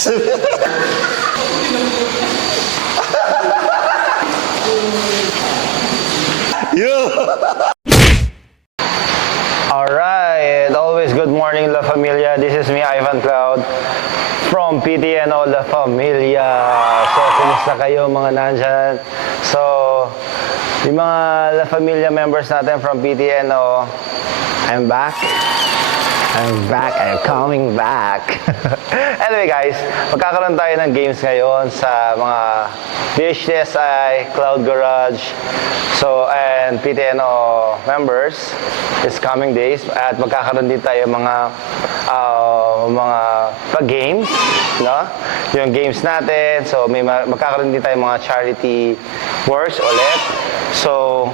Alright, always good morning La Familia. This is me, Ivan Cloud from PTNO La Familia. So, kumusta kayo mga nandyan? So, yung mga La Familia members natin from PTNO, I'm back. I'm coming back. Anyway guys, magkakaroon tayo ng games ngayon sa mga DHTSI, Cloud Garage, so and PTNO members this coming days. At magkakaroon din tayo mga pag-games, no? Yung games natin, so may magkakaroon din tayo mga charity works ulit. So,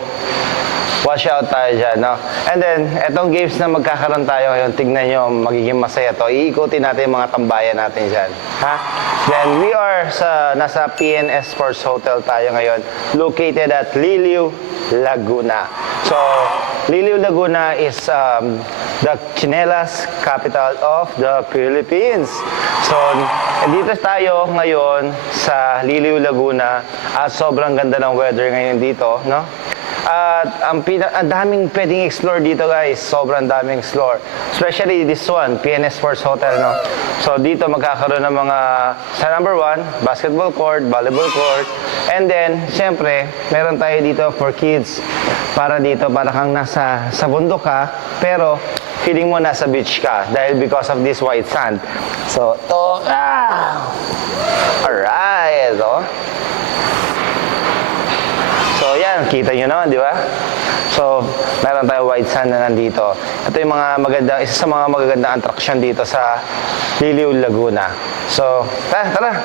watch out tayo dyan, no? And then, etong games na magkakaroon tayo ngayon, tignan nyo, magiging masaya to. Iikutin natin yung mga tambayan natin dyan. Ha? Then, we are nasa PNS Sports Hotel tayo ngayon, located at Liliu, Laguna. So, Liliu, Laguna is the chinelas capital of the Philippines. So, dito tayo ngayon sa Liliu, Laguna at sobrang ganda ng weather ngayon dito, no? At ang daming pwedeng explore dito guys, sobrang daming explore. Especially this one, PNS Sports Hotel, no? So dito magkakaroon ng mga, sa number 1, basketball court, volleyball court, and then, syempre, meron tayo dito for kids. Para dito, para kang nasa sa bundok ka, pero feeling mo nasa beach ka dahil because of this white sand. So, alright, oh. So, yan, kita nyo naman, di ba? So, meron tayo white sand na nandito. Ito yung isa sa mga magagandang attraction dito sa Liliu, Laguna. So, tara.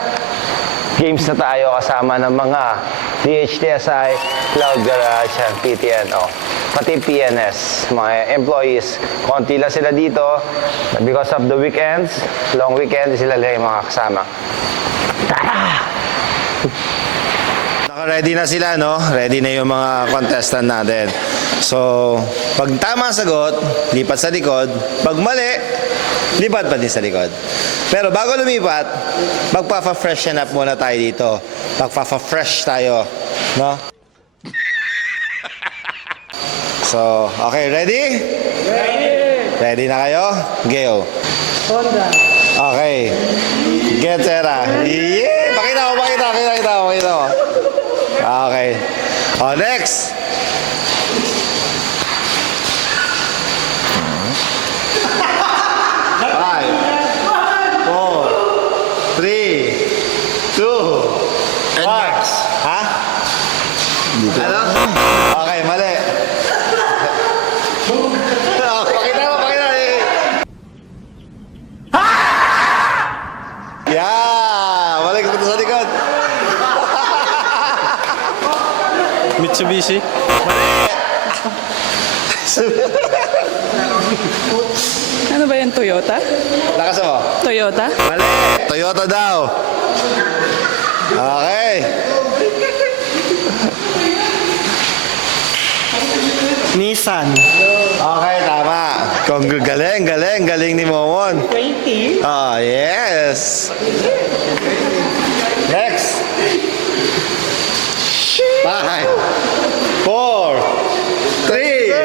Games na tayo kasama ng mga DHTSI, Cloud Garage, and PTNO. Pati PNS, mga employees. Konti lang sila dito. Because of the weekends, long weekend, sila lang yung mga kasama. Tara! Ready na sila, no? Ready na yung mga contestant natin. So, pag tama sagot, lipat sa likod. Pag mali, lipat pa din sa likod. Pero bago lumipat, magpa-freshen up muna tayo dito. Magpa-fresh tayo, no? So, okay, ready? Ready! Ready na kayo? Go. Honda. Okay. Get Sarah. Yeah! Pakita mo. Okay. Oh, next. Five, 4, 3, 2, 1. Ha? Ano? Okay, mali. Pakita mo. Yeah! Mali ka sa likod. Mitsubishi. Ano ba yan? Toyota? Lakas mo. Toyota? Mali. Toyota daw. Okay. Nissan. Okay, tama. Galing ni Momon. 20? Oh, yes. Next. 5, 4, 3.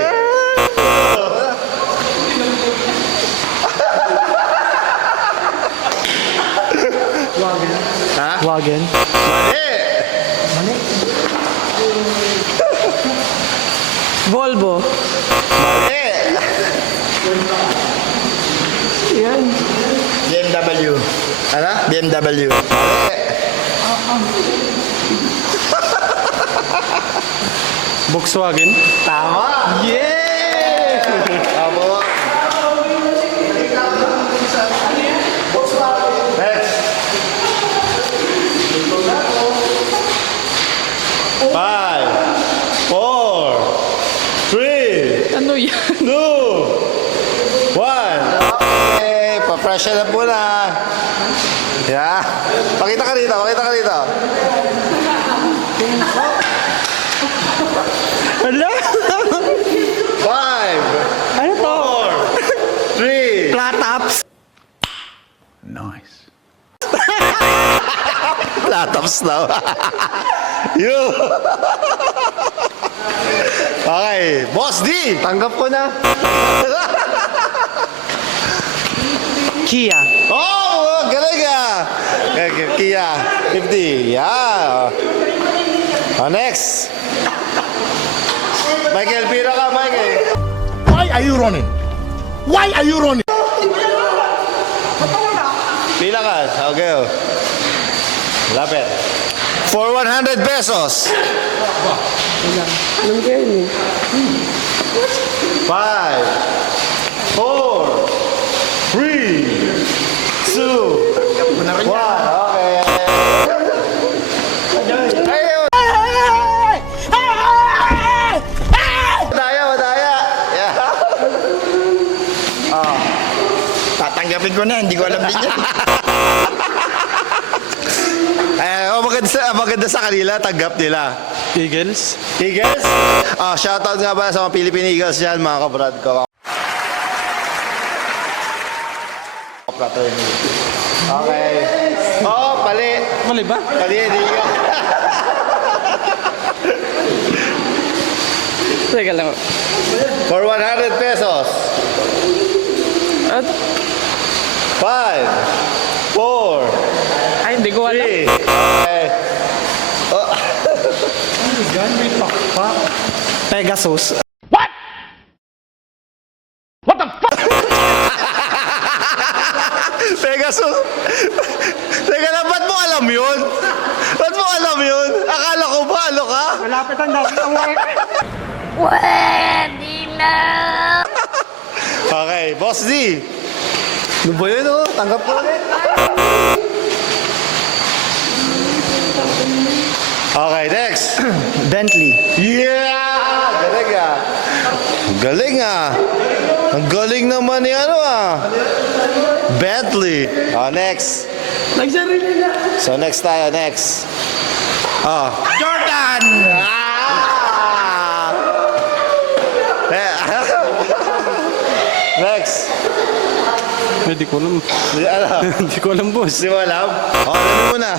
Ha? Wagon. Mali. Volvo. Mali. Yan. BMW. Ano? BMW. Mali. Volkswagen. Tama. Yeah! Tama. Next. 5, 4, 3, Ano yan? 2, 1. Okay, pa-freshen up muna. Yeah. Pakita ka dito. Hala? 5, Ano to? 4, 3. Flat tops. Nice. Latops daw. Yun. Okay, Boss D. Tanggap ko na. Kia. Oh, galing ah. Kia, 50. Yeah. Oh, next. Michael, pira ka, Michael. Why are you running? Why are you running? Pila ka. Okay. Oh. Lapit. For 100 pesos. Anong kaya yun? 5, 4, 3, 2, 1. Okay. Ayun. Madaya. Yeah. Tatanggapin ko na, hindi ko alam din yan. Maganda sa kanila, tanggap nila. Eagles. Eagles? Shoutout nga pala sa mga Philippine Eagles dyan, mga kabrad ko. Okay. Oh, pali. Mali ba? Pali, hindi ka. Teka lang. For 100 pesos. At, 5, 4, ay, hindi ko alam. 3. Okay. Pegasus. Pegasus. Teka lang, ba't mo alam yun? Ba't mo alam yun? Akala ko ba, ano ka? Malapit ang dami ang work. Pwede na! Okay, Boss D. Ano ba yun, oh? Tanggap ko ulit. Okay, next. Bentley. Yeah! Galing ah. Galing ah. Ang galing naman ni ano ah. Bentley. Oh, next. Nagsarili na. So next tayo, next. Oh. Jordan! Ah! Next. Hindi ko alam. Ano? Hindi ko alam, boss. Di mo alam? Oh, alam mo na.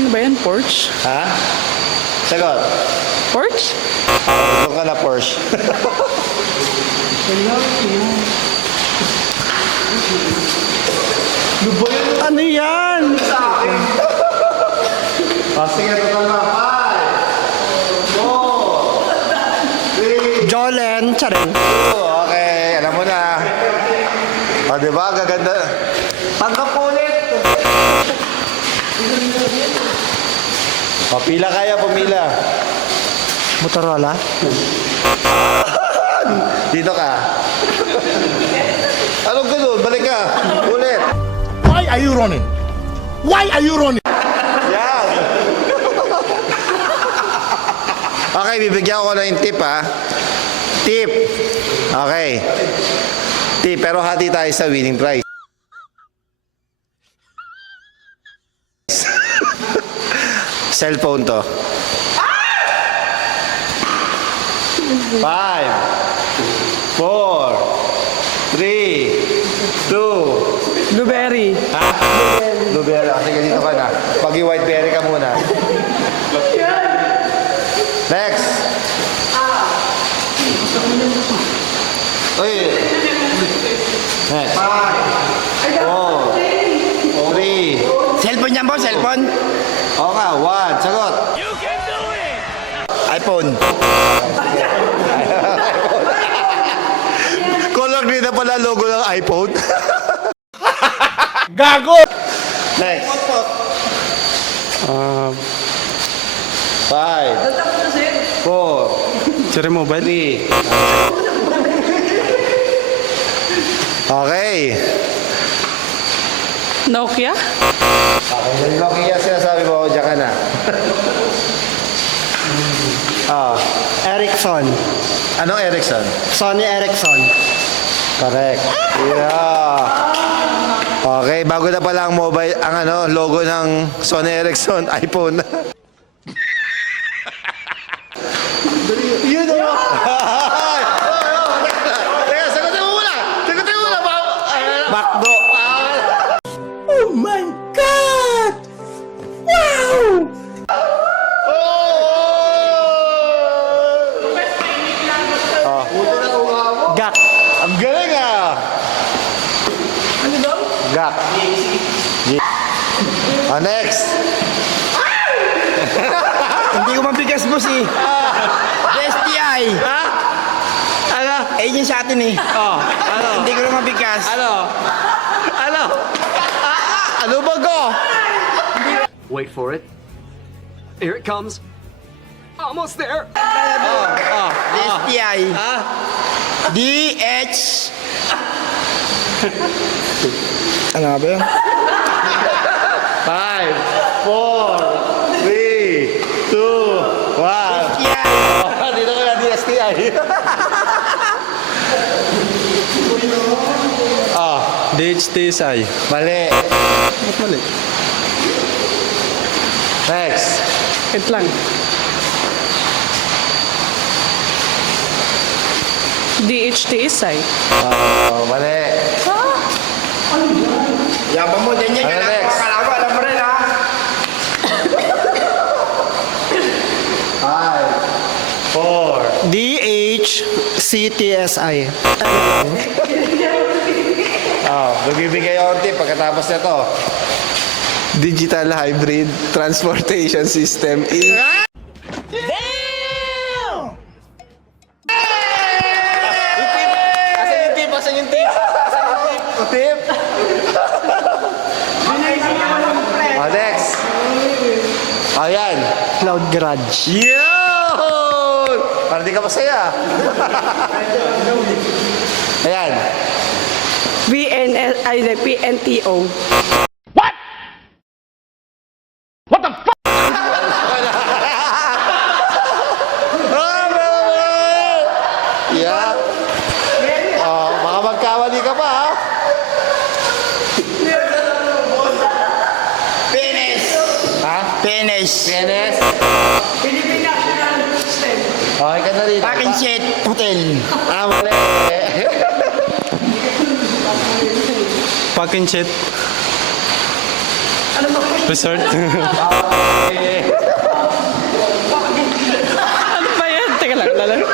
Ano ba yan? Porsche? Ha? Sagot. Porsche? Doon ka na Porsche. Ano yan? Oh, sige, total na. 5, 4, 3, Jolen. Charing. 2. Okay, alam mo na. O, di ba? Gaganda. Tanggap po ulit. Pila kaya, pumila. Motorola. Dito ka. Anong ganun? Balik ka. Ulit. Why are you running? Why are you running? Yan. Okay, bibigyan ko na yung tip ha. Tip. Okay. Tip, pero hati tayo sa winning prize. Cellphone to. 5, 4, 3, 2. Blueberry. Ha? Blueberry. Sige, dito ka na. Pag-white berry ka muna. Next. Uy. Next. 4, 3. Cellphone yan, boss, cellphone. Oo nga, 1. Sagot. iPhone. Color green na pala logo ng iPhone. Gago! Next. 5, 4, Cherry Mobile. 3. Okay. Nokia? Okay, yung Nokia sinasabi mo, dyan ka na. Ericsson. Anong Ericsson? Sony Ericsson. Correct. Yeah. Okay, bago na pala ang mobile, ang ano, logo ng Sony Ericsson, iPhone. Yun o. Teka, sagutin mo muna. Gak. Ang galing ah! Ano daw? Gak. Next. Hindi ko mabigas, boss eh. STI. Ha? Ano? Eh, yun sa atin eh. Ano? Hindi ko na mabigas. Ano? Ano? Ano ba ko? Wait for it. Here it comes. Almost there. STI. DH. Ano nga ba yun? 5, 4, 3, 2, 1. STI. Dito ko na DSTI. DHTSI. Mali. Ba't mali? Next. Wait lang. DHTSI. Mali. Yabang mo, ganyan ka Ano lang. next? Akala ko, alam mo rin ha. 5, 4. DHCTSI. Magbibigay ako ng tip pagkatapos nito. Digital Hybrid Transportation System in... Tip. Next. Ayan. Cloud Garage. Yun! Parang di ka masaya. Ayan. PNTO. Yeah. Baka magkawali ka pa, ha? PNS. Ha? PNS. PNS? Philippine National System. Okay ka na rin. Packing Set Hotel. Mali. Parking Chat. Resort. Ano ba yan? Teka lang, lalang.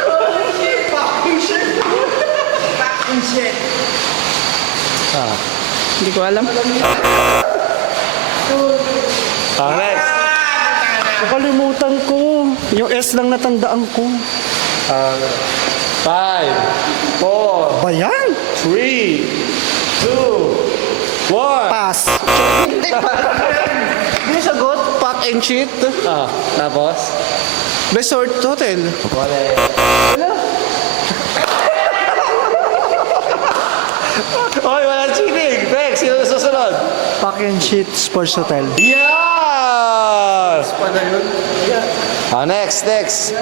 Hindi ko alam. Next. Nakalimutan ko. Yung S lang natandaan ko. 5, 4, Ba yan? 3, 2, 1. Pass. Yung sagot, pack and shit. Tapos? Resort Hotel. Oy, wala cheating. Next, sino na susunod? Pack and shit Sports Hotel. Yan! Next.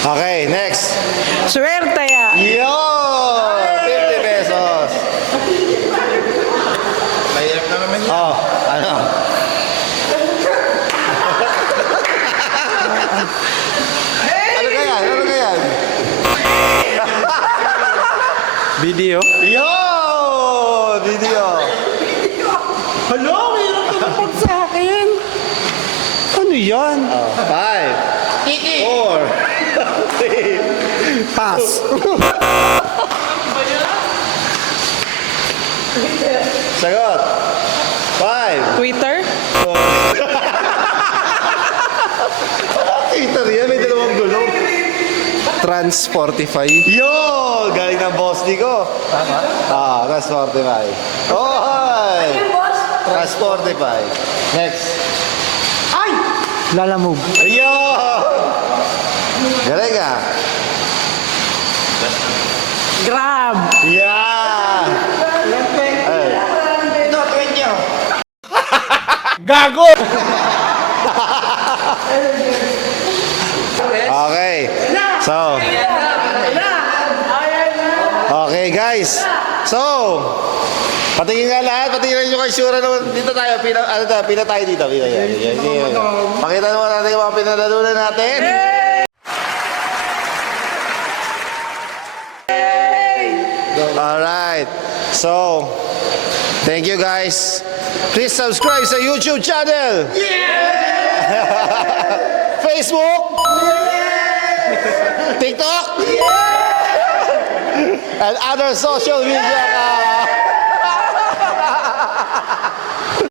Okay, next. Swerte ya. Yo! 50 pesos. Mahirap na naman yun. Ano? Ano kaya? Video. Yo! Video. Hello, mayroon ka napag sa akin. Ano yan? 5, 4, 3, Pass. sagot. 5. Twitter. Ito rin yan, may dalawang gulong. Transportify. Yo! Galing ng boss di ko. Tama? Transportify. Oy! Transportify. Next. Lalamove. Yo! Galing ah. Grab. Yeah! Ito, 20 oh. Gago! Okay. So. Okay guys. So. Patingin nga lahat. Patingin nyo kay Shura naman. Dito tayo. Pila tayo dito. Pakita naman natin yung mga pinalalunan natin. Alright. So. Thank you guys. Please subscribe sa YouTube channel. Facebook. TikTok! And other social media accounts.